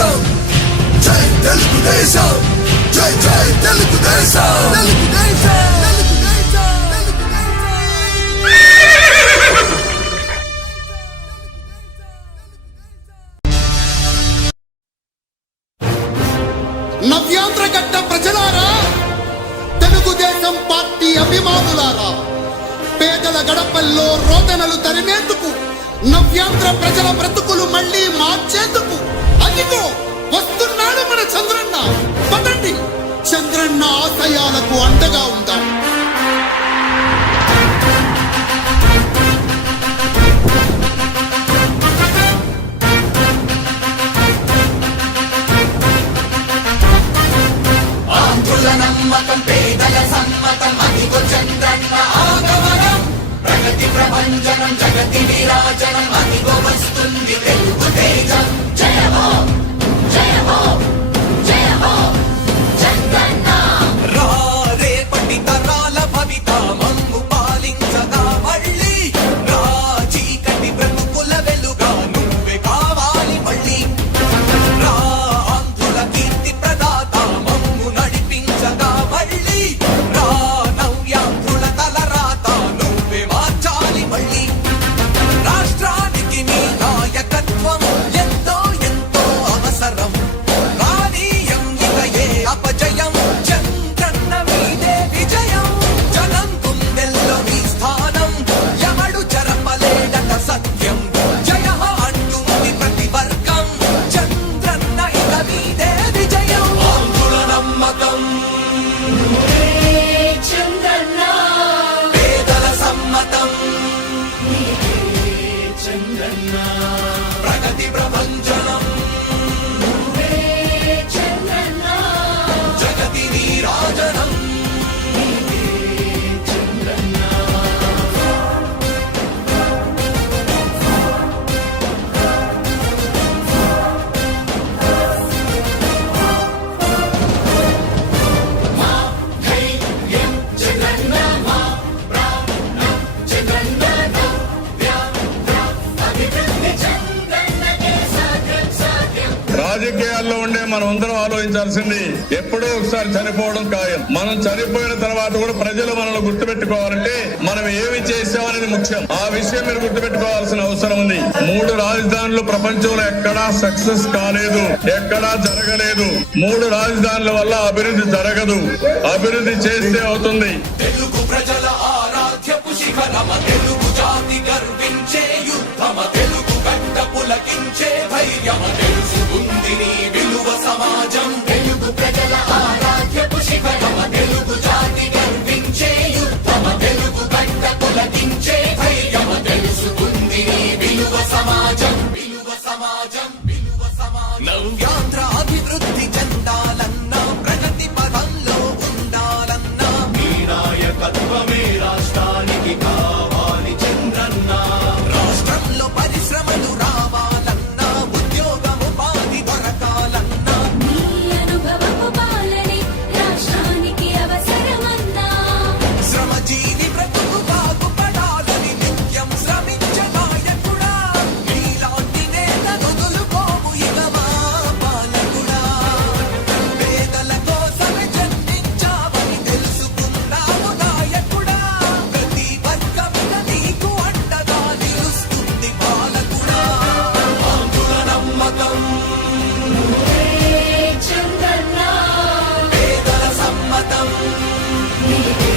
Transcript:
తెలుగుదేశం, జై తెలుగుదేశం, జై జై తెలుగుదేశం, తెలుగుదేశం. నవ్యాంధ్ర గడ్డ ప్రజలారా, తెలుగుదేశం పార్టీ అభిమానులారా, పేదల గడపల్లో రోదనలు తరిమేందుకు, నవ్యాంధ్ర ప్రజల బ్రతుకులు మళ్లీ మార్చేందుకు అదిగో వస్తున్నాడు మన చంద్రన్న. పదండి, చంద్రన్న ఆశయాలకు అండగా ఉందాం. నమ్మకం పేదల సమ్మతం అదిగో చంద్రన్న ఆగమనం, ప్రగతి ప్రభంజనం జగతి విరాజనం అదిగో వస్తుంది తెలుగు తేజం. జయ హో జయ హో జయ హో చంద్రన్న. రేపటి తరాల భవిత మమ్ము పాలించగా మళ్ళీ, రా చీకటి బ్రతుకుల వెలుగా నువ్వే కావాలి మళ్ళీ, రా ఆంధ్రుల కీర్తి ప్రదాత మమ్ము నడిపించగా మళ్ళీ, రా నవ్యాంధ్రుల తలరాత నువ్వే మార్చాలి మళ్ళీ. రాష్ట్రానికి నీ నాయకత్వం ఎంతో ఎంతో అవసరం, రానీయం ఇక ఏ అపజయం, చంద్రన్న మీదే విజయం. జనం గుండెల్లో నీ స్థానం, ఎవడు చెరపలేడట సత్యం. జయ అంటుంది ప్రతి వర్గం, చంద్రన్న ఇక మీదే విజయం. ఆంధ్రుల నమ్మకం చంద్రన్న, పేదల సమ్మతం చంద్రన్న, ప్రగతి ప్రభంజనం చంద్రన్న, జగతి నీరాజనం చంద్రన్న. మా ధైర్యం చంద్రన్న, మా ప్రాణం చంద్రన్న, అభివృద్ధి చంద్రన్నకే సాధ్యం సాధ్యం. రాజకీయాల్లో ఉండే మనం అందరం ఆలోచించాల్సింది, ఎప్పుడో ఒకసారి చనిపోవడం ఖాయం. మనం చనిపోయిన తర్వాత కూడా ప్రజలు మనల్ని గుర్తుపెట్టుకోవాలంటే మనం ఏమి చేసామనేది ముఖ్యం. ఆ విషయం మీరు గుర్తుపెట్టుకోవాల్సిన అవసరం ఉంది. 3 రాజధానులు ప్రపంచంలో ఎక్కడా సక్సెస్ కాలేదు, ఎక్కడా జరగలేదు. 3 రాజధానుల వల్ల అభివృద్ధి జరగదు, అభివృద్ధి చేస్తే అవుతుంది. తెలుగు ప్రజల ఆరాధ్యపు శిఖరమ, తెలుగు జాతి గర్వించే యుద్ధమ, తెలుగు గడ్డ పులకించే ధైర్యమ, తెలుసుకుంది నీ విలువ సమాజం. తెలుగు ప్రజల ఆరాధ్యపు శిఖరమ, తెలుగు జాతి గర్వించే యుద్ధమ, తెలుగు గడ్డ పులకించే ధైర్యమ, తెలుసుకుంది నీ విలువ సమాజం. విలువ సమాజం, విలువ సమాజం. నవ్యాంధ్ర అభివృద్ధి చెందాలన్నా, ప్రగతి పదంలో ఉండాలన్నా, నీ నాయకత్వమే రాష్ట్రానికి కావాలి చంద్రన్న. రాష్ట్రంలో పరిశ్రమలు రావాలన్నా, ఉద్యోగం ఉపాధి దొరకాలన్నా, నీ అనుభవపు పాలనే రాష్ట్రానికి అవసరమన్నా, శ్రమజీవి బ్రతుకు బాగుపడాలని నిత్యం శ్రమించే నాయకుడా, నీలాంటి నేత వదులుకోము ఇక మా పాలకుడా. పేదల కోసమే జన్మించావని తెలుసుకున్నావు నాయకుడా, ప్రతి వర్గమున నీకు అండగా నిలుస్తుంది పాలకుడా. ఆంధ్రుల నమ్మకం చంద్రన్న, పేదల సమ్మతం నీకే